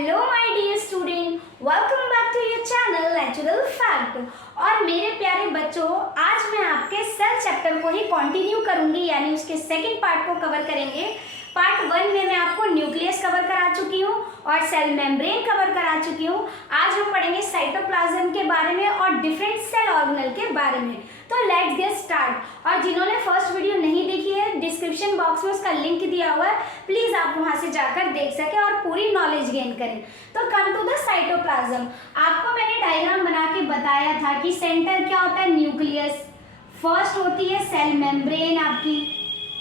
Hello my dear student, welcome back to your channel natural fact. और मेरे प्यारे बच्चों, आज मैं आपके सेल चैप्टर को ही कंटिन्यू करूंगी, यानी उसके सेकंड पार्ट को कवर करेंगे। पार्ट 1 में मैं आपको न्यूक्लियस कवर करा चुकी हूँ और सेल मेम्ब्रेन कवर करा चुकी हूँ। आज हम पढ़ेंगे साइटोप्लाज्म के बारे में और डिफरेंट सेल ऑर्गेनल के बारे में। तो लेट्स गेट स्टार्ट। और जिन्होंने फर्स्ट वीडियो नहीं देखी है, डिस्क्रिप्शन बॉक्स में उसका लिंक दिया हुआ है, प्लीज आप वहां से जाकर देख सके और पूरी नॉलेज गेन करें। तो कम टू द साइटोप्लाज्म। आपको मैंने डायग्राम बना के बताया था कि सेंटर क्या होता है, न्यूक्लियस। फर्स्ट होती है सेल मेम्ब्रेन, आपकी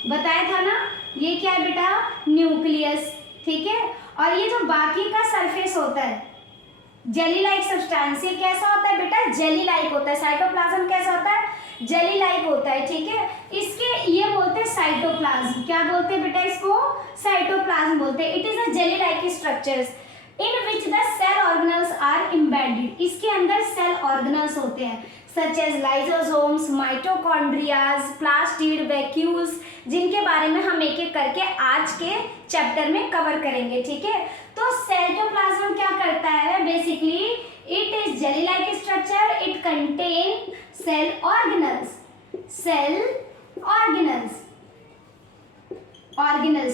बताया था ना, ये क्या है बेटा, न्यूक्लियस, ठीक है। और ये जो बाकी का सरफेस होता है जेली लाइक सब्सटेंस, ये कैसा होता है बेटा, जेली लाइक होता है। साइटोप्लाज्म कैसा होता है, जेली लाइक होता है, ठीक है। इसके ये बोलते हैं साइटोप्लाज्म, क्या बोलते हैं बेटा, इसको साइटोप्लाज्म बोलते हैं। It is a jelly like structures in which the cell organelles are embedded. इसके अंदर सेल ऑर्गेनल्स होते हैं such as lysosomes, mitochondrias, plastid, vacuoles, जिनके बारे में हम एक एक करके आज के चैप्टर में कवर करेंगे, ठीक है। तो साइटोप्लाज्म क्या करता है, basically it is jelly like structure, it contain cell organelles,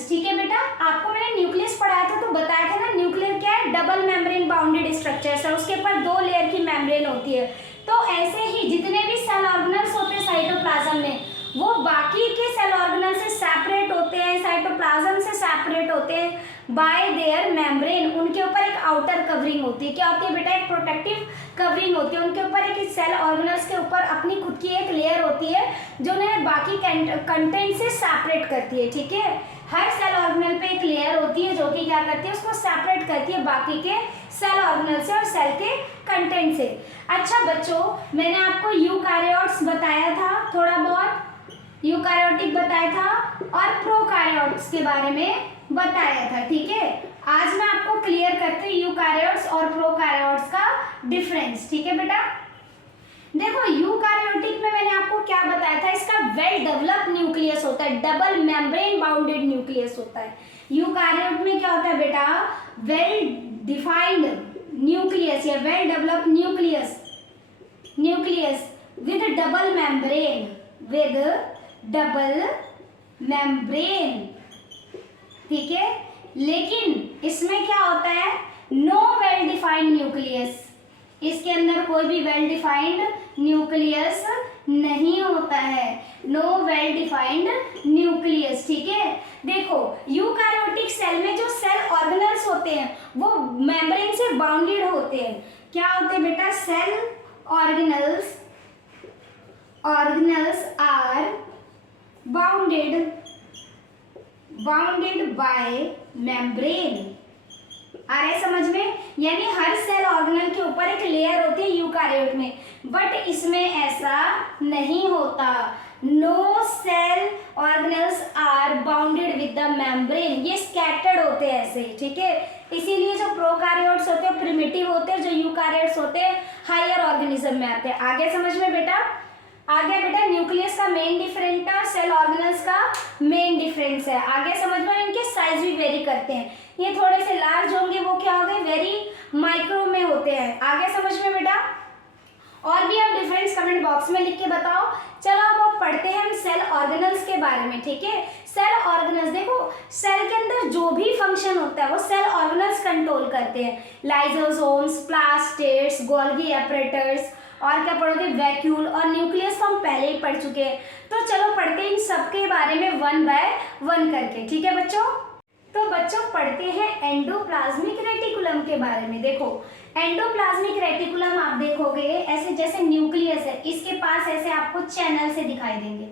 ठीक है बेटा। आपको मैंने न्यूक्लियस पढ़ाया था तो बताया था ना, न्यूक्लियर क्या है, डबल मेम्ब्रेन बाउंडेड स्ट्रक्चर्स है, उसके ऊपर 2 लेयर की मेम्ब्रेन होती है। तो ऐसे ही जितने भी सेल ऑर्गेनल्स होते हैं साइटोप्लाज्म में, वो बाकी के सेल ऑर्गेनल से सेपरेट होते हैं, साइटोप्लाज्म से सेपरेट होते हैं बाय देयर मेम्ब्रेन। उनके ऊपर एक आउटर कवरिंग होती है, क्या होती है बेटा, एक प्रोटेक्टिव कवरिंग होती है। उनके ऊपर एक सेल ऑर्गेनल्स के ऊपर अपनी खुद की एक लेयर होती है जो उन्हें बाकी कंटेंट से सेपरेट करती है, ठीक है। हर सेल ऑर्गेनल पे एक लेयर होती है जो कि क्या करती है, उसको सेपरेट करती है बाकी के सेल ऑर्गेनल से और सेल के कंटेंट से। अच्छा बच्चों, मैंने आपको यूकार्योट्स बताया था, थोड़ा बहुत यूकार्योटिक बताया था और प्रोकार्योट्स के बारे में बताया था, ठीक है। आज मैं आपको क्लियर करती हूँ यूकार्योट्स और प्रोकार्योट्स का डिफरेंस, ठीक है बेटा। देखो यूकार्योटिक में मैंने आपको क्या बताया था, इसका वेल डेवलप्ड न्यूक्लियस होता है, डबल मेम्ब्रेन बाउंडेड न्यूक्लियस होता है। यूकार्योट में क्या होता है बेटा, वेल डिफाइंड न्यूक्लियस या well developed nucleus with double membrane, ठीक है। लेकिन इसमें क्या होता है, नो वेल डिफाइंड न्यूक्लियस, इसके अंदर कोई भी वेल डिफाइंड न्यूक्लियस नहीं होता है, नो वेल डिफाइंड न्यूक्लियस, ठीक है। देखो यूकार्योटिक सेल में जो सेल ऑर्गेनल्स होते हैं वो मेम्ब्रेन से बाउंडेड होते हैं। क्या होते हैं बेटा, cell organelles are bounded by membrane. आ रहा है समझ में, यानी हर सेल ऑर्गेनल के ऊपर एक लेयर होती है यूकार्योट में, बट इसमें ऐसा नहीं होता। No cell organelles are bounded with the membrane, ये स्कैटर्ड होते हैं ऐसे, ठीक है। इसीलिए जो प्रोकार्योट्स होते हैं प्रिमिटिव होते हैं, जो यूकार्योट्स होते हैं हायर ऑर्गेनिज्म में आते हैं। आगे समझ में बेटा, आगे बेटा न्यूक्लियस का मेन डिफरेंस है और सेल ऑर्गेनल्स का मेन डिफरेंस है। आगे समझ में, इनके साइज भी वेरी करते हैं, ये थोड़े से लार्ज होंगे, वो क्या हो गए, वेरी माइक्रो में होते हैं। आगे समझ में बेटा, और भी आप डिफरेंस कमेंट बॉक्स में लिख के बताओ। चलो अब पढ़ते हैं हम सेल ऑर्गेनल्स के बारे में, ठीक है। सेल ऑर्गेनल्स, देखो सेल के अंदर जो भी फंक्शन होता है वो सेल ऑर्गेनल्स कंट्रोल करते हैं। लाइसोसोम्स, प्लास्टिड्स, गोल्गी एपरेटर्स, और क्या पढ़ोगे, वैक्यूल और न्यूक्लियस तो हम पहले ही पढ़ चुके हैं। तो चलो पढ़ते हैं इन सब के बारे में 1 बाय 1 करके, ठीक है बच्चों। तो बच्चों पढ़ते हैं एंडोप्लाज्मिक रेटिकुलम के बारे में। देखो एंडोप्लाज्मिक रेटिकुलम आप देखोगे ऐसे, जैसे न्यूक्लियस है, इसके पास ऐसे आपको चैनल से दिखाई देंगे,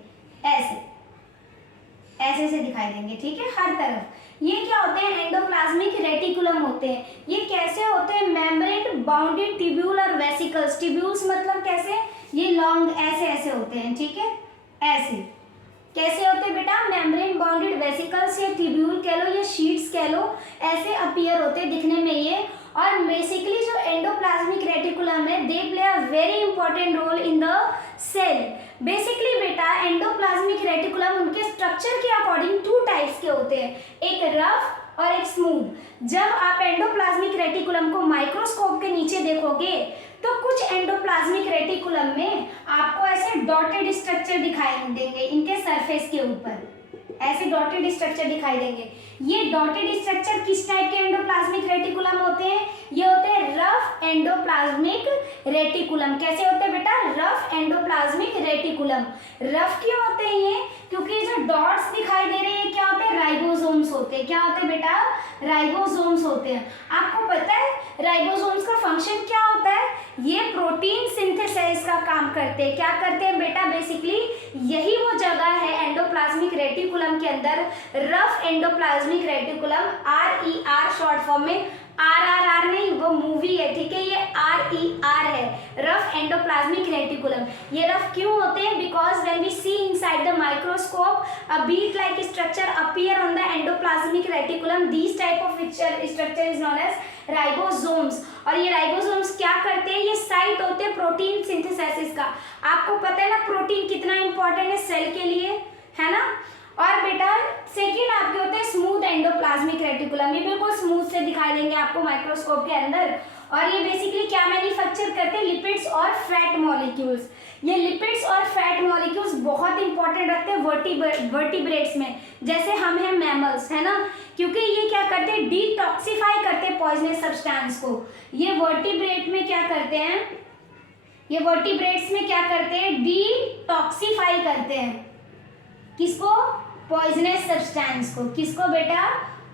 ऐसे से दिखाई देंगे, ठीक है, हर तरफ। ये क्या होते हैं, एंडोप्लाज्मिक रेटिकुलम होते हैं। ये कैसे होते हैं, मेम्ब्रेन बाउंडेड ट्यूब्यूल और वेसिकल्स। ट्यूब्यूल्स मतलब कैसे, ये लॉन्ग ऐसे होते हैं, ठीक है, ऐसे कैसे होते हैं बेटा, मेम्ब्रेन बाउंडेड वेसिकल्स या ट्यूब्यूल कह लो या शीट्स कह लो, ऐसे अपीयर होते हैं दिखने में ये। और बेसिकली जो एंडोप्लाज्मिक रेटिकुलम है, they play a very important role in the cell. Basically बेटा एंडोप्लाज्मिक रेटिकुलम उनके स्ट्रक्चर के अकॉर्डिंग 2 टाइप्स के होते हैं, एक रफ और एक स्मूथ। जब आप एंडोप्लाज्मिक रेटिकुलम को माइक्रोस्कोप के नीचे देखोगे तो कुछ एंडोप्लाज्मिक रेटिकुलम में आपको ऐसे डॉटेड स्ट्रक्चर दिखाई देंगे इनके सरफेस के ऊपर, ऐसे डॉटेड स्ट्रक्चर दिखाई देंगे। ये डॉटेड स्ट्रक्चर किस टाइप के एंडोप्लाज्मिक रेटिकुलम होते हैं? ये होते हैं रफ एंडोप्लाज्मिक रेटिकुलम। कैसे होते हैं बेटा? Rough endoplasmic reticulum. रफ क्यों होते हैं ये? क्योंकि जो डॉट्स दिखाई दे रहे हैं क्या होते हैं? राइबोसोम्स होते हैं। क्या होते हैं बेटा? राइबोसोम्स होते हैं। आपको पता है राइबोसोम्स का फंक्शन क्या होता है? ये प्रोटीन सिंथेसाइज का काम करते हैं। क्या करते हैं बेटा? बेसिकली यही वो जगह है एंडोप्लाज्मिक रेटिकुलम के अंदर, rough endoplasmic reticulum, RER short form में, RRR नहीं, वो मूवी है, ठीक है, ये RER है, रफ एंडोप्लाज्मिक रेटिकुलम। ये रफ क्यों होते हैं? Because when we see inside the microscope a bead like structure appear on the endoplasmic reticulum, this type of structure is known as ribosomes. और ये राइबोसोम्स क्या करते हैं? ये साइट होते हैं प्रोटीन सिंथेसिस का। आपको पता है ना प्रोटीन कितना इंपॉर्टेंट है सेल के लिए, है ना। और बेटा सेकेंड आपके होते हैं स्मूथ एंडोप्लाज्मिक रेटिकुलम। ये बिल्कुल स्मूथ से दिखाई देंगे आपको माइक्रोस्कोप के अंदर। और ये बेसिकली क्या मैन्युफैक्चर करते हैं? लिपिड्स और फैट मॉलिक्यूल्स। ये लिपिड्स और फैट मॉलिक्यूल्स बहुत इंपॉर्टेंट रखते हैं वर्टिब्रेट्स में, जैसे हम हैं मैमल्स, है ना, क्योंकि ये क्या करते हैं? डिटॉक्सिफाई करते हैं पॉइजनस सब्सटेंस को। ये वर्टिब्रेट में क्या करते हैं? ये वर्टिब्रेट्स में क्या करते हैं? डिटॉक्सिफाई करते हैं। किसको? पॉइजनस सब्सटेंस को। किसको बेटा?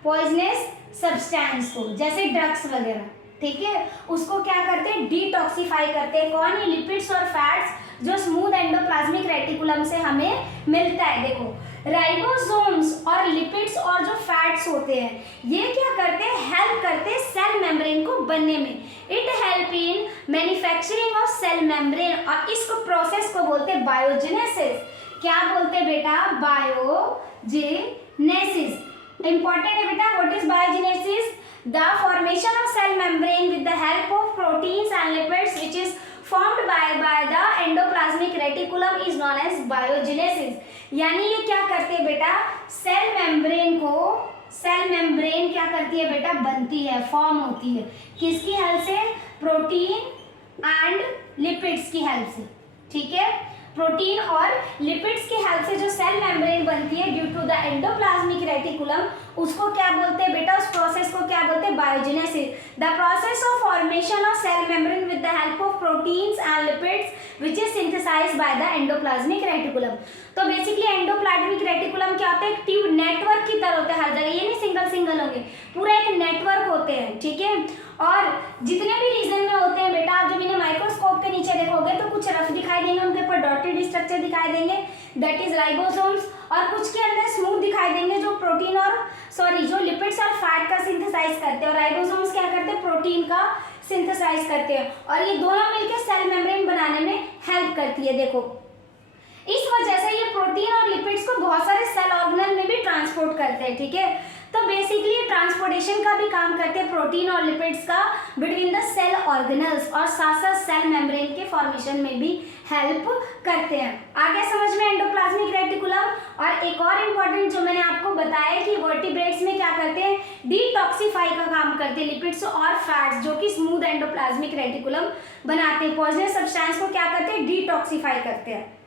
पॉइजनस सब्सटेंस को, जैसे ड्रग्स वगैरह, ठीक है, उसको क्या करते हैं? डिटॉक्सिफाई करते हैं। कौन? ये लिपिड्स और फैट्स जो स्मूथ एंडोप्लाज्मिक रेटिकुलम से हमें मिलता है। देखो राइबोसोम्स और लिपिड्स और जो फैट्स होते हैं ये क्या करते हैं? हेल्प करते हैं सेल मेम्ब्रेन को बनने में। It help in manufacturing of cell membrane, और इस प्रोसेस को बोलते हैं बायोजेनेसिस। क्या बोलते हैं बेटा? बायोजेनेसिस। इंपॉर्टेंट है बेटा। What is biogenesis? The formation of cell membrane with the help of proteins and lipids which is formed by the endoplasmic reticulum is known as biogenesis। यानी ये क्या करते हैं बेटा? सेल मेम्ब्रेन क्या करती है बेटा? बनती है, फॉर्म होती है। किसकी हेल्प से? प्रोटीन एंड लिपिड्स की हेल्प से, ठीक है। प्रोटीन और लिपिड्स की हेल्प से जो सेल मेम्ब्रेन बनती है due to the endoplasmic reticulum, उसको क्या बोलते हैं बेटा? उस प्रोसेस को क्या बोलते हैं? Biogenesis. The process of formation of cell membrane with the help of proteins and lipids which is synthesized by the endoplasmic reticulum. तो बेसिकली एंडोप्लाज्मिक रेटिकुलम क्या होता है? एक ट्यूब नेटवर्क की तरह होता है हर जगह, ये नहीं सिंगल होंगे, पूरा एक नेटवर्क होते हैं, ठीक है। और जितने भी रीजन में होते हैं बेटा, आप जब इन्हें माइक्रोस्कोप के नीचे देखोगे तो कुछ रफ दिखाई देंगे, उनके ऊपर डॉटेड स्ट्रक्चर दिखाई देंगे, दैट इज राइबोसोम्स, और कुछ के अंदर स्मूथ दिखाई देंगे जो प्रोटीन और जो लिपिड्स और फैट का सिंथेसाइज करते हैं, और राइबोसोम्स क्या करते हैं? प्रोटीन का सिंथेसाइज करते हैं, और ये दोनों मिलकर सेल मेम्ब्रेन बनाने में हेल्प करती है। देखो इस वजह से ये प्रोटीन और लिपिड्स को बहुत सारे सेल ऑर्गेनल में भी ट्रांसपोर्ट करते हैं, ठीक है। तो बेसिकली ट्रांसपोर्टेशन का भी काम करते हैं प्रोटीन और लिपिड्स का बिटवीन द सेल ऑर्गेनल्स, और साथ साथ सेल मेम्ब्रेन के फॉर्मेशन में भी हेल्प करते हैं। आगे समझ में एंडोप्लाज्मिक रेटिकुलम। और एक और इम्पॉर्टेंट जो मैंने आपको बताया कि वर्टिब्रेट्स में क्या करते हैं? डिटॉक्सिफाई का काम करते हैं लिपिड्स और फैट्स जो कि स्मूथ एंडोप्लाज्मिक रेटिकुलम बनाते हैं। पॉइजनस सब्सटेंस को क्या करते हैं? डिटॉक्सिफाई करते हैं।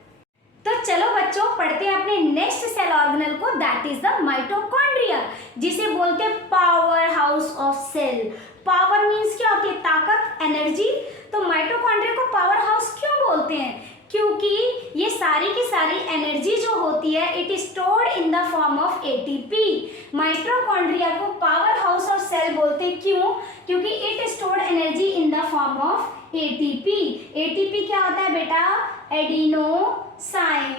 तो चलो बच्चों पढ़ते हैं अपने नेक्स्ट सेल ऑर्गेनल को, दैट इज द माइटोकॉन्ड्रिया, जिसे बोलते हैं power house of cell. Power means क्या होती है? ताकत, एनर्जी। तो माइटोकॉन्ड्रिया को पावर हाउस क्यों बोलते हैं? क्योंकि ये सारी की सारी एनर्जी जो होती है it is stored in the form of ATP. Mitochondria को पावर हाउस ऑफ सेल बोलते हैं, क्यों? क्योंकि it stored energy in the form of ATP. ATP क्या होता है बेटा? एडिनोसाइन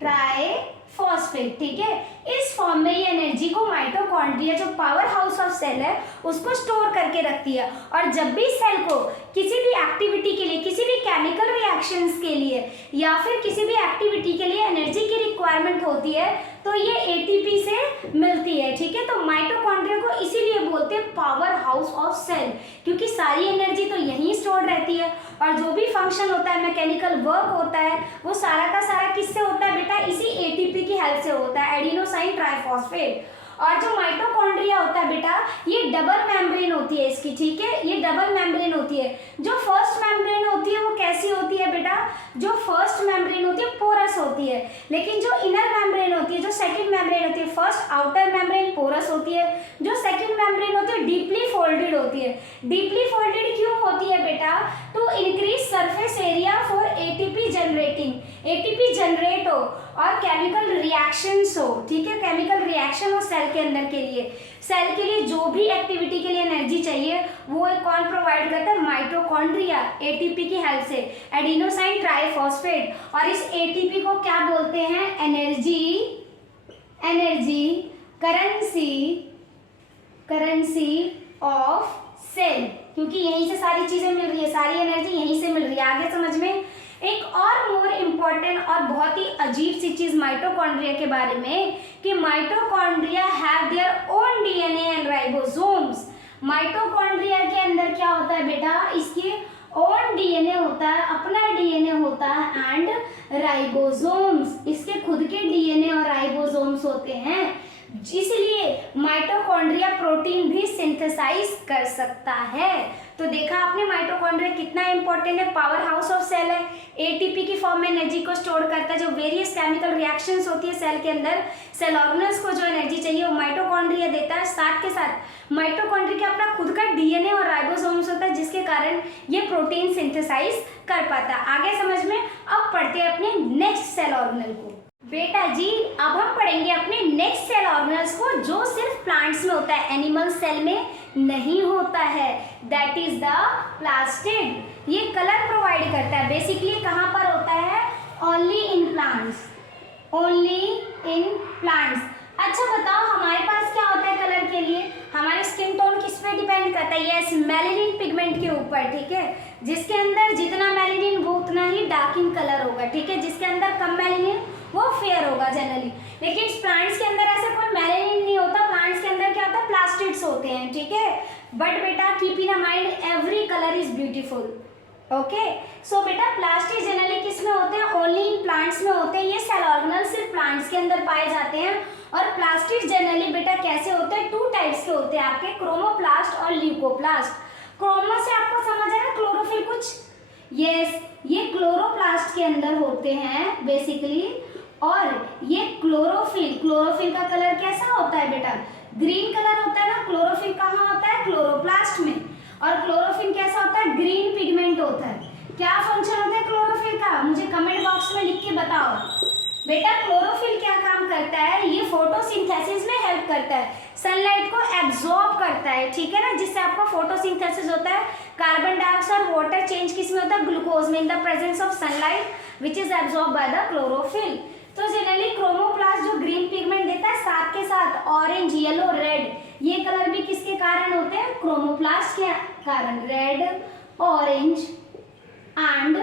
ट्राइफॉस्फेट, ठीक है। इस फॉर्म में ये एनर्जी को माइटोकॉन्ड्रिया जो पावर हाउस ऑफ सेल है उसको स्टोर करके रखती है, और जब भी सेल को किसी भी एक्टिविटी के लिए, किसी भी केमिकल रिएक्शंस के लिए या फिर किसी भी एक्टिविटी के लिए एनर्जी की रिक्वायरमेंट होती है तो ये एटीपी से मिलती है, ठीक है। तो माइटोकॉन्ड्रिया को इसीलिए बोलते हैं पावर हाउस ऑफ सेल, क्योंकि सारी एनर्जी तो यहीं स्टोर रहती है, और जो भी फंक्शन होता है, मैकेनिकल वर्क होता है, वो सारा का सारा किससे होता है बेटा? इसी एटीपी की हेल्प से होता है, एडिनोसाइन ट्राइफॉस्फेट। और जो माइटोकॉन्ड्रिया होता है बेटा, ये डबल मेम्ब्रेन होती है इसकी, ठीक है, ये डबल मेम्ब्रेन होती है। जो फर्स्ट मेम्ब्रेन होती है वो कैसी होती है बेटा, जो फर्स्ट मेम्ब्रेन होती है पोरस होती है, लेकिन जो इनर मेम्ब्रेन होती है, जो सेकंड मेम्ब्रेन होती है, फर्स्ट आउटर मेम्ब्रेन पोरस होती है, जो सेकंड मेम्ब्रेन होती है डीपली फोल्डेड होती है। डीपली फोल्डेड क्यों होती है बेटा, to increase surface area for ATP generating, ATP generate हो और केमिकल रिएक्शंस हो, ठीक है, केमिकल रिएक्शन हो सेल के अंदर के लिए। सेल के लिए जो भी एक्टिविटी के लिए एनर्जी चाहिए वो कौन प्रोवाइड करता है, माइटोकॉन्ड्रिया, एटीपी की हेल्प से, एडिनोसाइन ट्राइफॉस्फेट। और इस एटीपी को क्या बोलते हैं, energy, energy currency of cell, क्योंकि यहीं से सारी चीजें मिल रही है, सारी एनर्जी यहीं से मिल रही है। आगे समझ में एक और मोर इम्पॉर्टेंट और बहुत ही अजीब सी चीज माइटोकॉन्ड्रिया के बारे में, कि mitochondria have their own DNA and ribosomes. Mitochondria के अंदर क्या होता है बेटा, इसके ओन डीएनए होता है, अपना डीएनए होता है, एंड राइबोसोम्स, इसके खुद के डीएनए और राइबोसोम्स होते हैं, इसलिए माइटोकॉन्ड्रिया प्रोटीन भी सिंथेसाइज कर सकता है। तो देखा आपने माइटोकॉन्ड्रिया कितना इंपॉर्टेंट है, पावर हाउस ऑफ सेल है, एटीपी की फॉर्म में एनर्जी को स्टोर करता है, जो वेरियस केमिकल रिएक्शंस होती है सेल के अंदर, सेल ऑर्गेनल्स को जो एनर्जी चाहिए वो माइटोकॉन्ड्रिया देता है। साथ के साथ माइटोकॉन्ड्रिया का अपना खुद का डीएनए और राइबोसोम्स होता है, जिसके कारण ये प्रोटीन सिंथेसाइज कर पाता है। आगे समझ में, अब पढ़ते हैं अपने नेक्स्ट सेल ऑर्गेनल को। बेटा जी अब हम पढ़ेंगे अपने नेक्स्ट सेल ऑर्गेनल्स को, जो सिर्फ प्लांट्स में होता है, एनिमल सेल में नहीं होता है, दैट इज द प्लास्टिड। ये कलर प्रोवाइड करता है, बेसिकली कहाँ पर होता है, only in plants, only in plants. अच्छा बताओ हमारे पास क्या होता है कलर के लिए, हमारे स्किन टोन किस पे डिपेंड करता है, यस, मेलेनिन पिगमेंट के ऊपर, ठीक है, जिसके अंदर जितना मेलेनिन वो उतना ही डार्क इन कलर होगा, ठीक है, जिसके अंदर कम मेलेनिन वो फेयर होगा जनरली। लेकिन प्लांट्स के अंदर ऐसा कोई मेलेनिन नहीं होता, प्लांट्स के अंदर क्या होता है, प्लास्टिड्स होते हैं, ठीक है। बट बेटा keep in mind every colour is beautiful, okay. So बेटा प्लास्टिड जनरली किस में होते हैं, ओनली इन प्लांट्स में होते हैं, ये सेल ऑर्गेनल सिर्फ प्लांट्स के अंदर पाए जाते हैं। और प्लास्टिड जनरली बेटा कैसे होते हैं, टू टाइप्स के होते हैं आपके, क्रोमोप्लास्ट और ल्यूकोप्लास्ट। क्रोमो से आपको समझ आया क्लोरोफिल कुछ, यस, ये क्लोरोप्लास्ट के अंदर होते हैं बेसिकली, और ये क्लोरोफिल का कलर कैसा होता है बेटा, ग्रीन कलर होता है ना। क्लोरोफिल कहाँ होता है, क्लोरोप्लास्ट में, और क्लोरोफिल कैसा होता है, ग्रीन पिगमेंट होता है। क्या फंक्शन होता है क्लोरोफिल का, मुझे कमेंट बॉक्स में लिख के बताओ बेटा। क्लोरोफिल क्या काम करता है, ये फोटोसिंथेसिस में हेल्प करता है, सनलाइट को एब्जॉर्ब करता है, ठीक है ना, जिससे आपका फोटोसिंथेसिस होता है। कार्बन डाइऑक्साइड और वाटर चेंज किस में होता है, ग्लूकोज में, in the presence of sunlight which is absorb by the chlorophyll. तो जनरली क्रोमोप्लास्ट जो ग्रीन पिगमेंट देता है, साथ के साथ ऑरेंज, येलो, रेड, ये कलर भी किसके कारण होते हैं, क्रोमोप्लास्ट के कारण। रेड, ऑरेंज एंड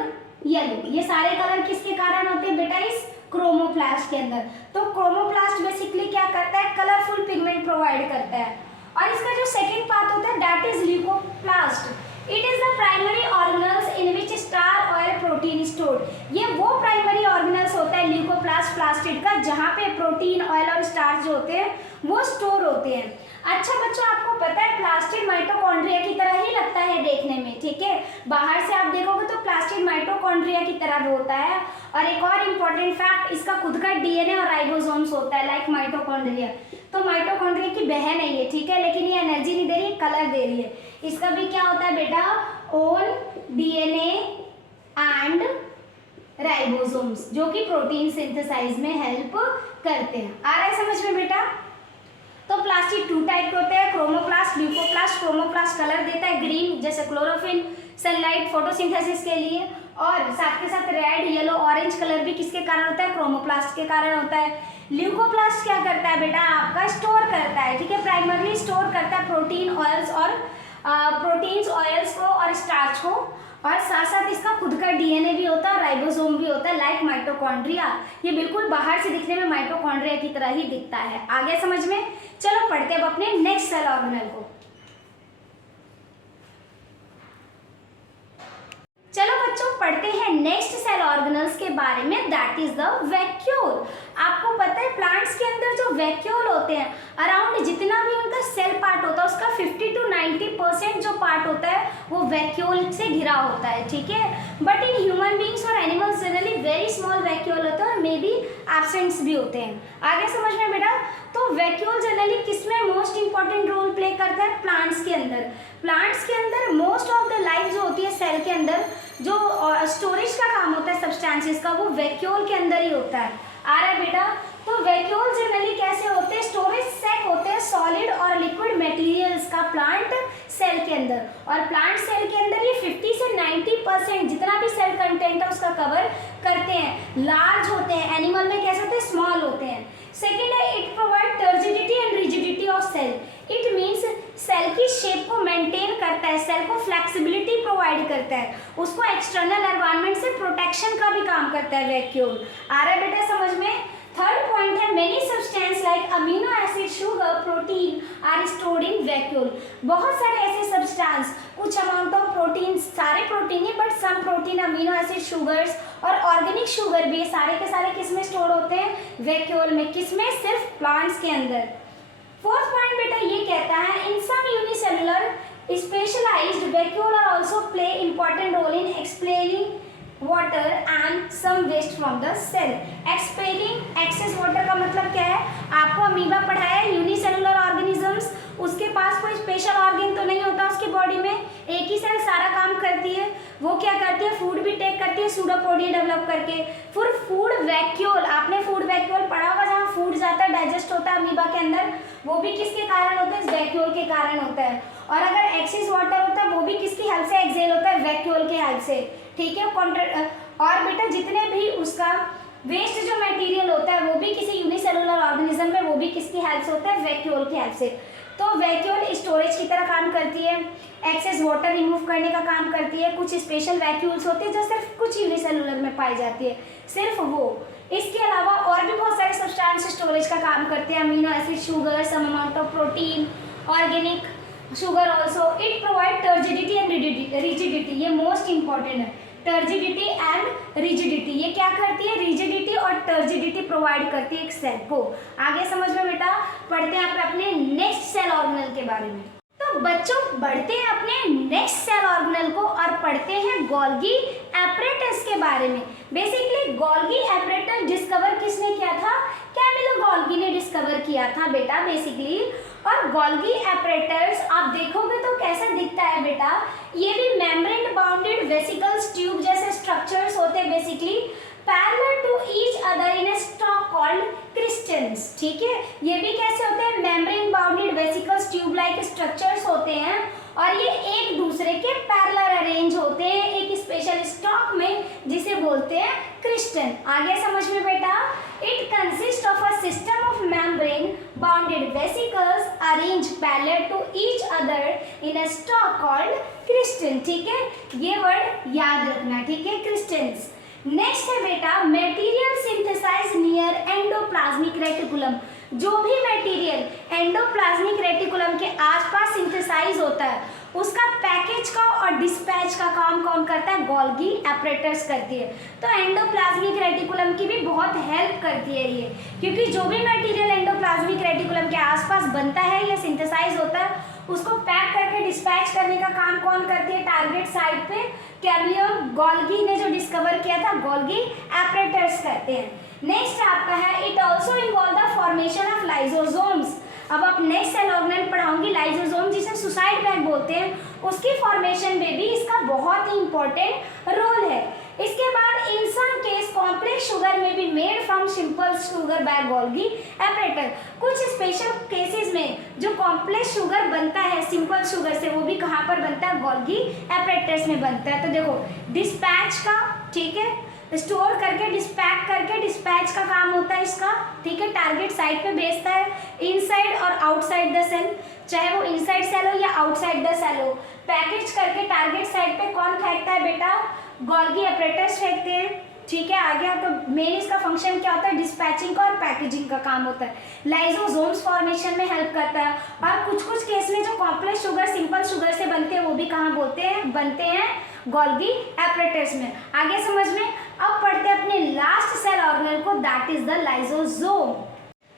येलो, ये सारे कलर किसके कारण होते हैं बेटा, इस क्रोमोप्लास्ट के अंदर। तो क्रोमोप्लास्ट बेसिकली क्या करता है, कलरफुल पिगमेंट प्रोवाइड करता है। और इसका जो सेकेंड पार्ट होता है that is leucoplast. It is the primary organelles in which star oil protein stored. ये वो प्राइमरी ऑर्गेनल्स होता है ल्यूकोप्लास्ट प्लास्टिड का, जहाँ पे प्रोटीन, ऑयल और स्टार्च जो होते हैं वो स्टोर होते हैं। अच्छा बच्चों आपको पता है प्लास्टिड माइटोकॉन्ड्रिया की तरह ही लगता है देखने में, ठीक है, बाहर से आप देखोगे तो प्लास्टिड माइटोकॉन्ड्रिया की तरह होता है। और एक और इम्पॉर्टेंट फैक्ट, इसका खुद का डीएनए और राइबोसोम्स होता है लाइक माइटोकॉन्ड्रिया। तो माइटोकॉन्ड्रिया की बहन है ये, ठीक है, लेकिन ये एनर्जी नहीं दे रही है, कलर दे रही है। इसका भी क्या होता है बेटा, ओन डीएनए एंड राइबोसोम्स, जो कि प्रोटीन सिंथेसाइज में हेल्प करते हैं। आ रहा है समझ में बेटा। तो प्लास्टिड टू टाइप के होते हैं, क्रोमोप्लास्ट, ल्यूकोप्लास्ट। क्रोमोप्लास्ट कलर देता है ग्रीन, जैसे क्लोरोफिल, सनलाइट, फोटोसिंथेसिस के लिए, और साथ के साथ रेड, येलो, ऑरेंज कलर भी किसके कारण होता है, क्रोमोप्लास्ट के कारण होता है। ल्यूकोप्लास्ट क्या करता है बेटा, आपका स्टोर करता है, ठीक है, प्राइमरली स्टोर करता है प्रोटीन, ऑयल्स और प्रोटीन्स, ऑयल्स को और स्टार्च को, और साथ साथ इसका खुद का डीएनए भी होता है, राइबोसोम भी होता है लाइक माइटोकॉन्ड्रिया। ये बिल्कुल बाहर से दिखने में माइटोकॉन्ड्रिया की तरह ही दिखता है। आगे समझ में, चलो पढ़ते हैं अब अपने नेक्स्ट सेल ऑर्गेनल को। चलो बच्चों पढ़ते हैं नेक्स्ट सेल ऑर्गेनल्स के बारे में, दैट इज द वैक्यूल। आपको पता है प्लांट्स के अंदर जो वैक्यूल होते हैं, अराउंड जितना भी उनका सेल पार्ट होता है उसका 50 to 90% जो पार्ट होता है वो वैक्यूल से घिरा होता है, ठीक है। बट इन ह्यूमन बींग्स और animals generally very small vacuole होता है और मे बी एब्सेंट्स भी होते हैं। आगे समझ में बेटा, तो वैक्यूल जनरली किसमें मोस्ट इंपॉर्टेंट रोल प्ले करता है? प्लांट्स के अंदर। प्लांट्स के अंदर मोस्ट ऑफ द लाइफ जो होती है सेल के अंदर, जो स्टोरेज का काम होता है सब्सटेंसेस का, वो वैक्यूल के अंदर ही होता है। आ रहा है बेटा? तो वैक्यूल जनरली कैसे होते हैं? स्टोरेज सेट होते हैं सॉलिड और लिक्विड मटेरियल्स का प्लांट सेल के अंदर, और प्लांट सेल के अंदर ये 50 से 90% जितना भी सेल कंटेंट है उसका कवर करते हैं। लार्ज होते हैं, एनिमल में कैसे होते हैं? स्मॉल होते हैं। सेकेंड है, it provide turgidity and rigidity of cell. It means cell की शेप को मेंटेन करता है, सेल को फ्लेक्सिबिलिटी प्रोवाइड करता है, उसको एक्सटर्नल एनवायरनमेंट से प्रोटेक्शन का भी काम करता है वैक्यूल। आ रहा है बेटा समझ में? थर्ड पॉइंट है, many substance like amino acid, sugar, protein are stored in vacuole. बहुत सारे ऐसे सब्सटेंस, कुछ अमाउंट ऑफ प्रोटीन, सारे प्रोटीन ही, but some protein, amino acid, sugars और ऑर्गेनिक शुगर भी, सारे के सारे किस में स्टोर होते हैं? वैक्यूल में। किसमें? सिर्फ प्लांट्स के अंदर। फोर्थ पॉइंट बेटा ये कहता है, in some unicellular specialised vacuole are also play important role in expelling water and some waste from the cell. Expelling excess water का मतलब क्या है? आपको अमीबा पढ़ाया है, यूनिसेलुलर ऑर्गेनिजम्स, उसके पास कोई स्पेशल ऑर्गन तो नहीं होता उसकी बॉडी में, एक ही सेल सारा काम करती है। वो क्या करती है? फूड भी टेक करती है सूडोपोडिया डेवलप करके। फिर फूड वैक्यूल, आपने फूड वैक्यूल पढ़ा होगा, जहाँ फूड जाता है डाइजेस्ट होता है अमीबा के अंदर, वो भी किसके कारण होता है? इस वैक्यूल के कारण होता है। और अगर एक्सेस वाटर होता है वो भी किसकी हेल्प से एक्सेल होता है? वैक्यूल के हेल्प से, ठीक है। और बेटा जितने भी उसका वेस्ट जो मटेरियल होता है वो भी किसी यूनिसेलुलर ऑर्गेनिज्म में, वो भी किसकी हेल्प से होता है? वैक्यूल की हेल्प से। तो वैक्यूल स्टोरेज की तरह काम करती है, एक्सेस वाटर रिमूव करने का काम करती है। कुछ स्पेशल वैक्यूल्स होते हैं जो सिर्फ कुछ यूनिसेलुलर में पाई जाती है, सिर्फ वो। इसके अलावा और भी बहुत सारे सब्सटेंस स्टोरेज का काम करते हैं, amino acid, sugar, some amount of protein, organic sugar also. It provide turgidity and rigidity, ये मोस्ट इंपॉर्टेंट है। टर्जिडिटी एंड रिजिडिटी, ये क्या करती है? रिजिडिटी और टर्जिडिटी प्रोवाइड करती है एक सेल को। आगे समझ में बेटा, पढ़ते हैं अपने नेक्स्ट सेल ऑर्गेनल के बारे में। तो बच्चों बढ़ते हैं अपने नेक्स्ट सेल ऑर्गेनल को और पढ़ते हैं गोल्गी एपरेटस के बारे में। बेसिकली गोल्गी एपरेटस डिस्कवर किसने किया था? कैमिलो गोल्गी ने डिस्कवर किया था बेटा बेसिकली। और गोल्गी एपरेटस आप देखोगे तो कैसा दिखता है बेटा? ये भी मेम्ब्रेन बाउंडेड वेसिकल्स ट्यूब जैसे स्ट्रक्चर्स होते हैं basically, parallel to each other in a stack called crystals, ठीक है। ये भी कैसे होते हैं? Membrane bounded vesicles tube like structures होते हैं और ये एक दूसरे के पैरेलल अरेंज होते हैं एक स्पेशल स्टॉक में जिसे बोलते हैं क्रिस्टल। आगे समझ में बेटा, it consist of a system of membrane bounded vesicles arrange parallel to each other in a stack called crystal, ठीक है। ये वर्ड याद रखना, ठीक है, क्रिस्टल्स। नेक्स्ट है बेटा material synthesize near endoplasmic reticulum. जो भी मटेरियल एंडोप्लाज्मिक रेटिकुलम के आसपास सिंथेसाइज होता है उसका पैकेज का और डिस्पैच का काम कौन करता है? गोल्गी एपरेटस करती है। तो एंडोप्लाज्मिक रेटिकुलम की भी बहुत हेल्प करती है ये, क्योंकि जो भी मटेरियल एंडोप्लाज्मिक रेटिकुलम के आसपास बनता है या सिंथेसाइज होता है उसको पैक करके डिस्पैच करने का काम कौन करती है? टारगेट साइट पे कैमिलो गोल्गी ने जो डिस्कवर किया था गोल्गी एपरेटस करते हैं। नेक्स्ट आपका है it also involve the formation of lysosomes. अब आप नेक्स्ट सेल ऑर्गेनल पढ़ाऊंगी लाइजोसोम जिसे सुसाइड बैग बोलते हैं, उसकी फॉर्मेशन में भी इसका बहुत ही इंपॉर्टेंट रोल है। इसके बाद इन सम केस कॉम्प्लेक्स शुगर में भी made from simple sugar bye Golgi apparatus. कुछ स्पेशल केसेस में जो कॉम्प्लेक्स शुगर बनता है सिंपल शुगर से वो भी कहाँ पर बनता है? गोल्गी एपरेटस में बनता है। तो देखो डिस्पैच का, ठीक है, स्टोर करके डिस्पैच करके डिस्पैच का काम होता है इसका, ठीक है, टारगेट साइट पे भेजता है इनसाइड और आउटसाइड द सेल, चाहे वो इनसाइड सेल हो या आउटसाइड द सेल हो। पैकेज करके टारगेट साइट पे कौन फेंकता है बेटा? गोल्गी एपरेटस फेंकते हैं, ठीक है। आगे आपको मेन इसका फंक्शन क्या होता है? डिस्पैचिंग का और पैकेजिंग का काम होता है। लाइजोसोम्स फॉर्मेशन में हेल्प करता है और कुछ कुछ केस में जो कॉम्प्लेक्स शुगर सिंपल शुगर से बनते हैं वो भी कहाँ बनते हैं? गोल्गी एपरेटस में। आगे समझ में। अब पढ़ते हैं अपने लास्ट सेल ऑर्गेनल को, दैट इज द लाइजोसोम।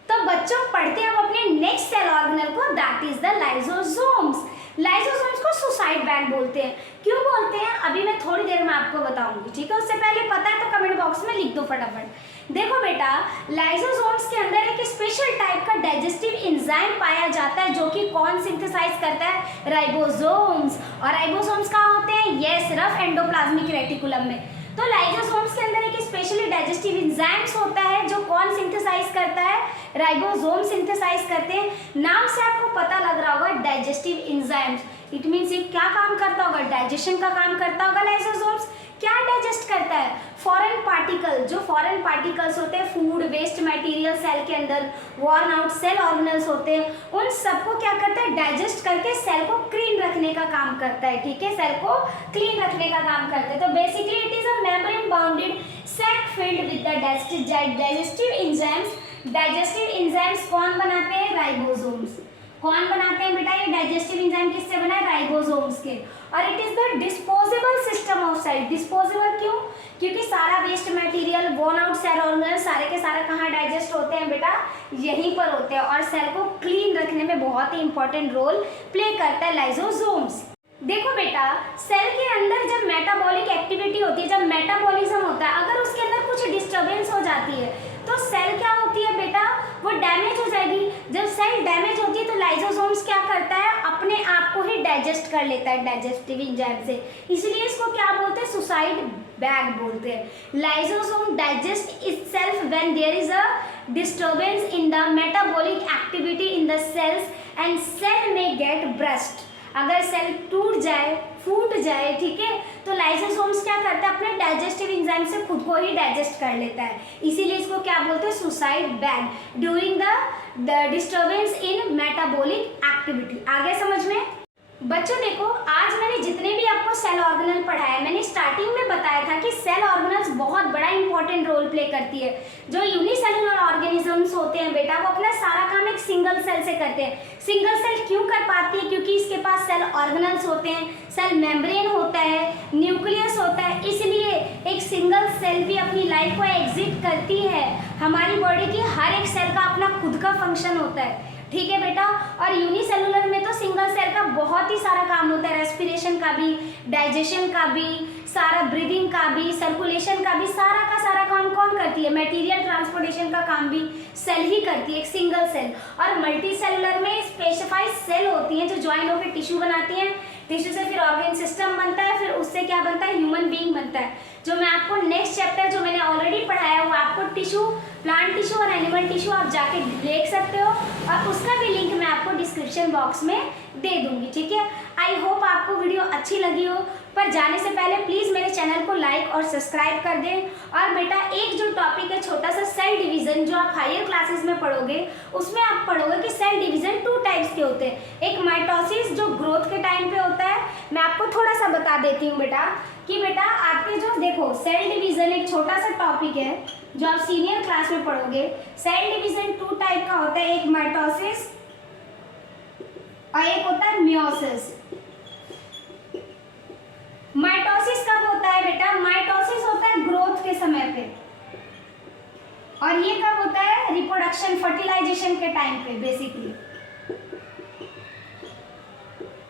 तो तो बच्चों पढ़ते हैं अब अपने नेक्स्ट सेल ऑर्गेनल को, that is the lysosomes. Lysosomes को सुसाइड बैग बोलते हैं। क्यों बोलते हैं अभी मैं थोड़ी देर में आपको बताऊंगी, ठीक है। उससे पहले पता है तो कमेंट बॉक्स में लिख दो फटाफट। देखो बेटा, लाइसोसोम्स के अंदर एक स्पेशल टाइप का डाइजेस्टिव एंजाइम पाया जाता है जो कि कौन सिंथेसाइज करता है, राइबोसोम्स। और राइबोसोम्स कहाँ होते हैं, यस, रफ एंडोप्लाज्मिक रेटिकुलम में। तो लाइसोसोम्स के अंदर एक स्पेशली डाइजेस्टिव एंजाइम्स होता है जो कौन सिंथेसाइज करता है, राइबोसोम सिंथेसाइज करते हैं। नाम से आपको पता लग रहा होगा डाइजेस्टिव एंजाइम्स, इट मींस ये क्या काम करता होगा, डाइजेशन का काम करता होगा। लाइसोसोम्स क्या डाइजेस्ट करता है, फॉरेन पार्टिकल, जो फॉरेन पार्टिकल्स होते हैं, फूड वेस्ट मटेरियल सेल के अंदर वॉर्न आउट सेल ऑर्गेनल्स होते हैं, उन सबको क्या करता है, डाइजेस्ट करके सेल को क्लीन रखने का काम करता है, ठीक है, सेल को क्लीन रखने का काम करता है। तो basically it is a membrane bounded sac filled with the digestive enzymes। Digestive enzymes कौन बनाते हैं, राइबोसोम्स। कौन बनाते हैं बेटा, ये डाइजेस्टिव एंजाइम किससे बना है, राइबोसोम्स के। और it is the disposable system of cell. Disposable क्यों, क्योंकि सारा waste material worn out cell organelle सारे के सारे कहाँ डाइजेस्ट होते हैं बेटा, यहीं पर होते हैं। और सेल को क्लीन रखने में बहुत ही इंपॉर्टेंट रोल प्ले करता है लाइसोसोम्स। देखो बेटा, सेल के अंदर जब मेटाबॉलिक एक्टिविटी होती है, जब मेटाबॉलिज्म होता है, अगर उसके अंदर कुछ डिस्टर्बेंस हो जाती है तो सेल क्या होती है बेटा, वो डैमेज हो जाएगी। जब सेल डैमेज होती है तो लाइसोसोम्स क्या करता है, अपने आप को ही डाइजेस्ट कर लेता है डाइजेस्टिव एंजाइम से। इसलिए इसको क्या बोलते हैं, सुसाइड बैग बोलते हैं। Lysosome digest itself when there is a disturbance in the metabolic activity in the cells and cell में गेट बर्स्ट। अगर सेल टूट जाए, फूट जाए, ठीक है, तो लाइसोसोम्स क्या करता है, अपने डाइजेस्टिव एंजाइम से खुद को ही डाइजेस्ट कर लेता है। इसीलिए इसको क्या बोलते हैं, suicide bag during the disturbance in metabolic activity. आगे समझ में बच्चों देखो, आज मैंने जितने भी आपको सेल ऑर्गेनल पढ़ाया, मैंने स्टार्टिंग में बताया था कि सेल ऑर्गेनल्स बहुत बड़ा इंपॉर्टेंट रोल प्ले करती है। जो यूनिसेलुलर ऑर्गेनिजम्स होते हैं बेटा, वो अपना सारा काम एक सिंगल सेल से करते हैं। सिंगल सेल क्यों कर पाती है, क्योंकि इसके पास सेल ऑर्गेनल्स होते हैं, सेल मेम्ब्रेन होता है, न्यूक्लियस होता है। इसलिए एक सिंगल सेल भी अपनी लाइफ को एग्जिट करती है। हमारी बॉडी की हर एक सेल का अपना खुद का फंक्शन होता है, ठीक है बेटा। और यूनिसेलुलर में तो सिंगल सेल का बहुत ही सारा काम होता है, रेस्पिरेशन का भी, डाइजेशन का भी, सारा ब्रीदिंग का भी, सर्कुलेशन का भी, सारा का सारा काम कौन करती है, मटेरियल ट्रांसपोर्टेशन का काम भी सेल ही करती है, एक सिंगल सेल। और मल्टी सेलुलर में स्पेसिफाइड सेल होती हैं जो ज्वाइन होकर टिश्यू बनाती हैं, टिश्यू से फिर ऑर्गेन सिस्टम बनता है, फिर उससे क्या बनता है, ह्यूमन बीइंग बनता है। जो मैं आपको नेक्स्ट चैप्टर जो मैंने ऑलरेडी पढ़ाया वो आपको टिश्यू, प्लांट टिश्यू और एनिमल टिश्यू आप जाके देख सकते हो, और उसका भी लिंक मैं आपको डिस्क्रिप्शन बॉक्स में दे दूंगी, ठीक है। आई होप आपको वीडियो अच्छी लगी हो, पर जाने से पहले प्लीज़ मेरे चैनल को लाइक और सब्सक्राइब कर दें। और बेटा एक जो टॉपिक है छोटा सा, सेल डिवीज़न, जो आप हायर क्लासेस में पढ़ोगे, उसमें आप पढ़ोगे कि सेल डिवीज़न 2 टाइप्स के होते हैं। एक माइटोसिस जो ग्रोथ के टाइम पे होता है, मैं आपको थोड़ा सा बता देती हूँ बेटा, कि बेटा आपके जो देखो सेल डिवीज़न एक छोटा सा टॉपिक है जो आप सीनियर क्लास में पढ़ोगे। सेल डिवीज़न 2 टाइप का होता है, एक माइटोसिस और एक होता है मियोसिस। माइटोसिस कब होता है बेटा, माइटोसिस होता है ग्रोथ के समय पे, और ये कब होता है, रिप्रोडक्शन फर्टिलाइजेशन के टाइम पे बेसिकली।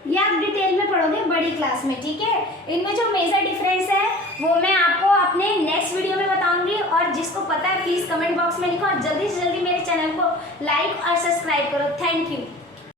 ये आप डिटेल में पढ़ोगे बड़ी क्लास में, ठीक है। इनमें जो मेजर डिफरेंस है वो मैं आपको अपने नेक्स्ट वीडियो में बताऊंगी, और जिसको पता है प्लीज कमेंट बॉक्स में लिखो, और जल्दी से जल्दी मेरे चैनल को लाइक और सब्सक्राइब करो। Thank you.